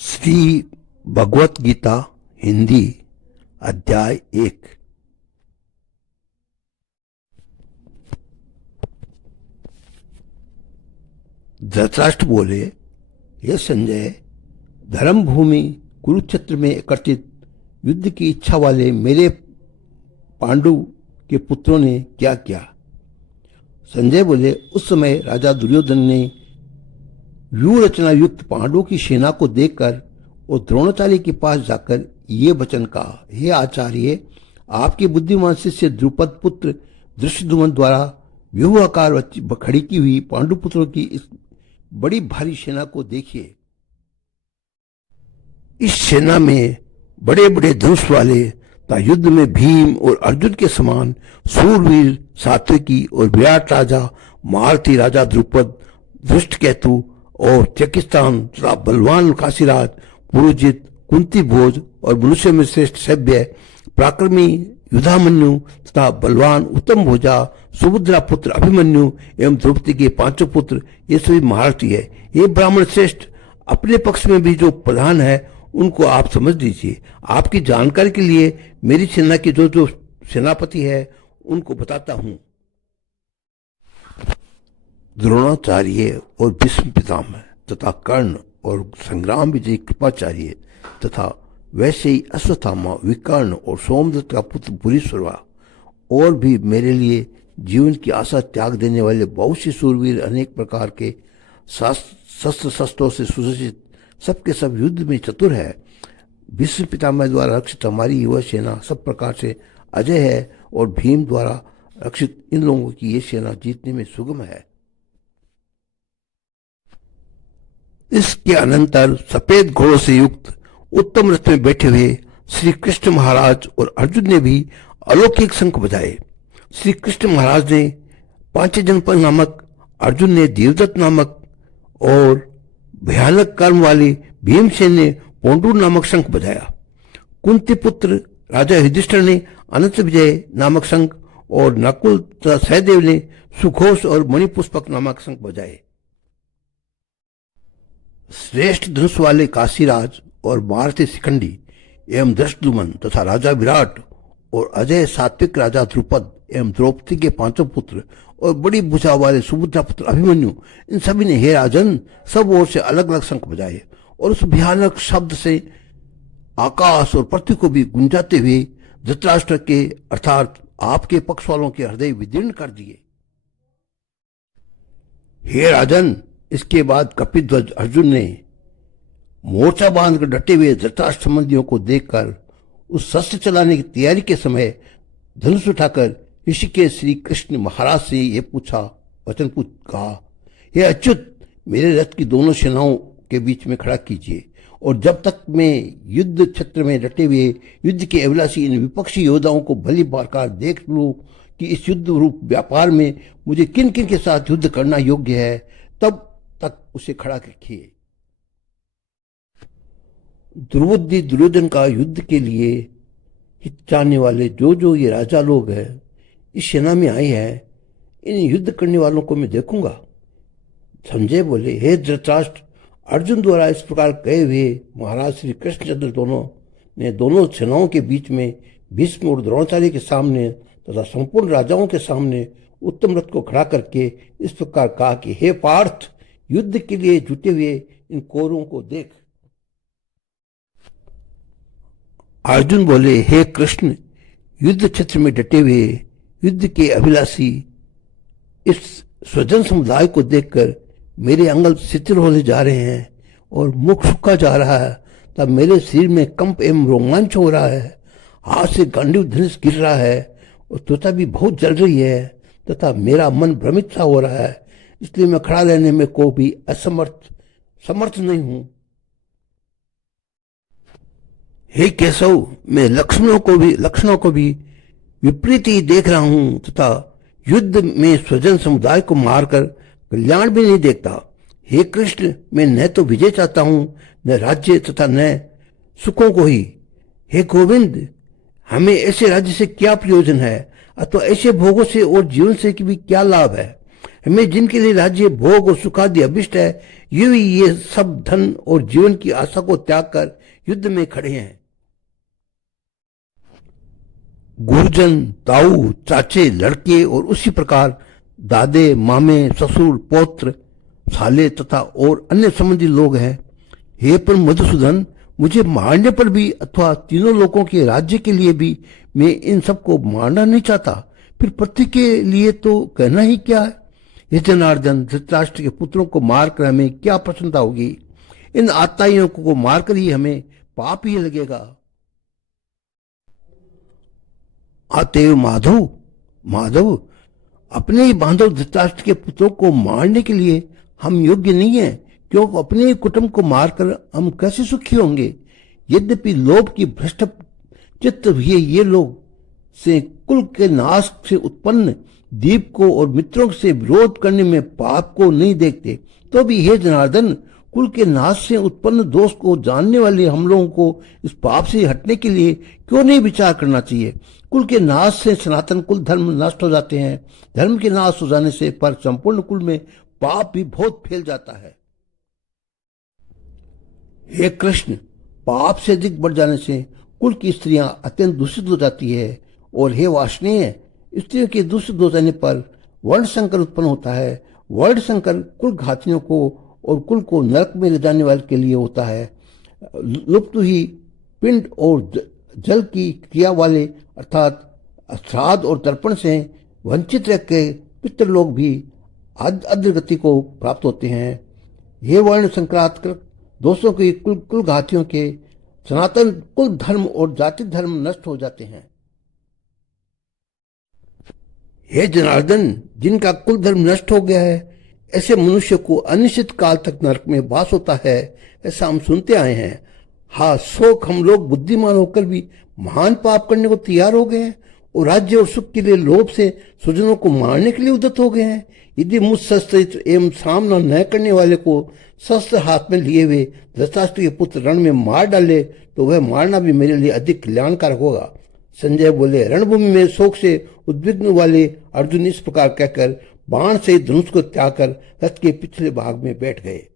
श्री भगवत गीता हिंदी अध्याय 1। धृतराष्ट्र बोले, हे संजय, धर्म भूमि कुरुक्षेत्र में एकत्रित युद्ध की इच्छा वाले मेरे पांडु के पुत्रों ने क्या किया? संजय बोले, उस समय राजा दुर्योधन ने व्यूह रचना युक्त पांडवों की सेना को देखकर और द्रोणाचार्य के पास जाकर ये वचन कहा, हे आचार्य, आपके बुद्धिमान शिष्य द्रुपद पुत्र धृष्टद्युम्न द्वारा व्यूहाकार खड़ी की हुई पांडु पुत्रों की इस बड़ी भारी सेना को देखिए। इस सेना में बड़े बड़े धनुष वाले तथा युद्ध में भीम और अर्जुन के समान सूरवीर सात्विकी और विराट राजा महारथी राजा द्रुपद, धृष्टकेतु और चकिस्तान तथा बलवान काशीराज पुरोजित, कुंती भोज और मनुष्य में श्रेष्ठ सभ्य पराक्रमी युधामन्यु तथा बलवान उत्तम भोजा, सुभद्रा पुत्र अभिमन्यु एवं द्रौपदी के पांचों पुत्र, ये सभी महारथी है। ये ब्राह्मण श्रेष्ठ अपने पक्ष में भी जो प्रधान है उनको आप समझ लीजिए। आपकी जानकारी के लिए मेरी सेना के जो जो सेनापति है उनको बताता हूं। द्रोणाचार्य और भीष्म पितामह तथा कर्ण और संग्राम विजय कृपाचार्य तथा वैसे ही अश्वत्थामा, विकर्ण और सोमदत्त का पुत्र भूरिश्रवा और भी मेरे लिए जीवन की आशा त्याग देने वाले बहुत से सूरवीर, अनेक प्रकार के शस्त्र शस्त्रों से सुसज्जित, सबके सब युद्ध में चतुर है। भीष्म पितामह द्वारा रक्षित हमारी युवा सेना सब प्रकार से अजय है और भीम द्वारा रक्षित इन लोगों की ये सेना जीतने में सुगम है। इसके अनंतर सफेद घोड़ों से युक्त उत्तम रथ में बैठे हुए श्री कृष्ण महाराज और अर्जुन ने भी अलौकिक शंख बजाए। श्री कृष्ण महाराज ने पांचजनपद नामक, अर्जुन ने देवदत्त नामक और भयानक कर्म वाले भीमसेन ने पौंडूर नामक शंख बजाया। कुंती पुत्र राजा युधिष्ठिर ने अनंत विजय नामक शंख और नकुल तथा सहदेव ने सुघोष और मणिपुष्पक नामक शंख बजाए। श्रेष्ठ धनुष वाले काशीराज और महारथी शिखंडी एवं धृष्टद्युम्न तथा राजा विराट और अजय सात्विक राजा द्रुपद एवं द्रौपदी के पांचों पुत्र और बड़ी भुजा वाले सुभद्रा पुत्र अभिमन्यु, इन सभी ने हे राजन सब ओर से अलग अलग शंख बजाए और उस भयानक शब्द से आकाश और पृथ्वी को भी गुंजाते हुए धृतराष्ट्र के अर्थात आपके पक्ष वालों के हृदय विदीर्ण कर दिए। हे राजन, इसके बाद कपिध्वज अर्जुन ने मोर्चा बांधकर डटे हुए धृतराष्ट्र संबंधियों को देखकर उस शस्त्र चलाने की तैयारी के समय धनुष उठाकर ऋषिकेश श्री कृष्ण महाराज से ये वचन कहा, हे अच्युत, मेरे रथ की दोनों सेनाओं के बीच में खड़ा कीजिए और जब तक मैं युद्ध क्षेत्र में डटे हुए युद्ध के अभिलाषी इन विपक्षी योद्धाओं को भली प्रकार देख लूं कि इस युद्ध रूप व्यापार में मुझे किन किन के साथ युद्ध करना योग्य है, तब तक उसे खड़ा रखिए। दुर्बुद्धि दुर्योधन का युद्ध के लिए हिचकाने वाले जो जो ये राजा लोग हैं इस सेना में आए हैं, इन युद्ध करने वालों को मैं देखूंगा। संजय बोले, हे धृतराष्ट्र, अर्जुन द्वारा इस प्रकार कहे हुए महाराज श्री कृष्णचंद्र दोनों सेनाओं के बीच में भीष्म और द्रोणाचार्य के सामने तथा संपूर्ण राजाओं के सामने उत्तम रथ को खड़ा करके इस प्रकार कहा कि हे पार्थ, युद्ध के लिए जुटे हुए इन कौरवों को देख। अर्जुन बोले, हे कृष्ण, युद्ध क्षेत्र में डटे हुए युद्ध के अभिलाषी इस स्वजन समुदाय को देखकर मेरे अंगल शिथिल होने जा रहे हैं और मुख सूखा जा रहा है, तब मेरे शरीर में कंप एवं रोमांच हो रहा है, हाथ से गांडीव धनुष गिर रहा है और त्वचा भी बहुत जल रही है तथा मेरा मन भ्रमित सा हो रहा है, इसलिए मैं खड़ा रहने में को भी समर्थ नहीं हूं। हे केशव, मैं लक्षणों को भी विपरीत ही देख रहा हूं तथा युद्ध में स्वजन समुदाय को मारकर कल्याण भी नहीं देखता। हे कृष्ण, मैं न तो विजय चाहता हूं, न राज्य तथा न सुखों को ही। हे गोविंद, हमें ऐसे राज्य से क्या प्रयोजन है अथवा ऐसे भोगों से और जीवन से भी क्या लाभ है? हमें जिनके लिए राज्य, भोग और सुखादि अभिष्ट है, ये सब धन और जीवन की आशा को त्याग कर युद्ध में खड़े हैं। गुरुजन, ताऊ, चाचे, लड़के और उसी प्रकार दादे, मामे, ससुर, पौत्र, साले तथा और अन्य संबंधी लोग हैं। हे पर मधुसूदन, मुझे मारने पर भी अथवा तीनों लोगों के राज्य के लिए भी मैं इन सबको मारना नहीं चाहता। फिर पति के लिए तो कहना ही क्या है। ये जनार्दन, धृतराष्ट्र के पुत्रों को मारकर हमें क्या प्रसन्नता होगी? इन आताइयों को मारकर ही हमें पाप ही लगेगा। अतएव माधव माधव अपने ही बांधव धृतराष्ट्र के पुत्रों को मारने के लिए हम योग्य नहीं है, क्योंकि अपने ही कुटुंब को मारकर हम कैसे सुखी होंगे? यद्यपि लोभ की भ्रष्ट चित्त हुए ये लोग से कुल के नाश से उत्पन्न दीप को और मित्रों से विरोध करने में पाप को नहीं देखते, तो भी हे जनार्दन, कुल के नाश से उत्पन्न दोष को जानने वाले हम लोगों को इस पाप से हटने के लिए क्यों नहीं विचार करना चाहिए? कुल के नाश से सनातन कुल धर्म नष्ट हो जाते हैं। धर्म के नाश हो जाने से पर संपूर्ण कुल में पाप भी बहुत फैल जाता है। हे कृष्ण, पाप से अधिक बढ़ जाने से कुल की स्त्रियां अत्यंत दूषित हो जाती है, और हे वासनीय, स्त्रियों के दूषित हो जाने पर वर्ण संकर उत्पन्न होता है। वर्ण संकर कुल घातियों को और कुल को नरक में ले जाने वाले के लिए होता है। लुप्त ही पिंड और जल की क्रिया वाले अर्थात श्राद्ध और तर्पण से वंचित रह के पितृलोक भी अधोगति को प्राप्त होते हैं। ये वर्ण संक्रांत दोषों की कुल घातियों के सनातन कुल धर्म और जाति धर्म नष्ट हो जाते हैं। हे जनार्दन, जिनका कुल धर्म नष्ट हो गया है, ऐसे मनुष्य को अनिश्चित काल तक नरक में वास होता है, ऐसा हम सुनते आए हैं। हाँ, शोक हम लोग बुद्धिमान होकर भी महान पाप करने को तैयार हो गए हैं और राज्य और सुख के लिए लोभ से स्वजनों को मारने के लिए उद्यत हो गए हैं। यदि मुझ शस्त्र एवं सामना न करने वाले को शस्त्र हाथ में लिए हुए धृतराष्ट्र के पुत्र रण में मार डाले तो वह मारना भी मेरे लिए अधिक कल्याणकारक होगा। संजय बोले, रणभूमि में शोक से उद्विग्न वाले अर्जुन इस प्रकार कहकर बाण से धनुष को त्याग कर रथ के पिछले भाग में बैठ गए।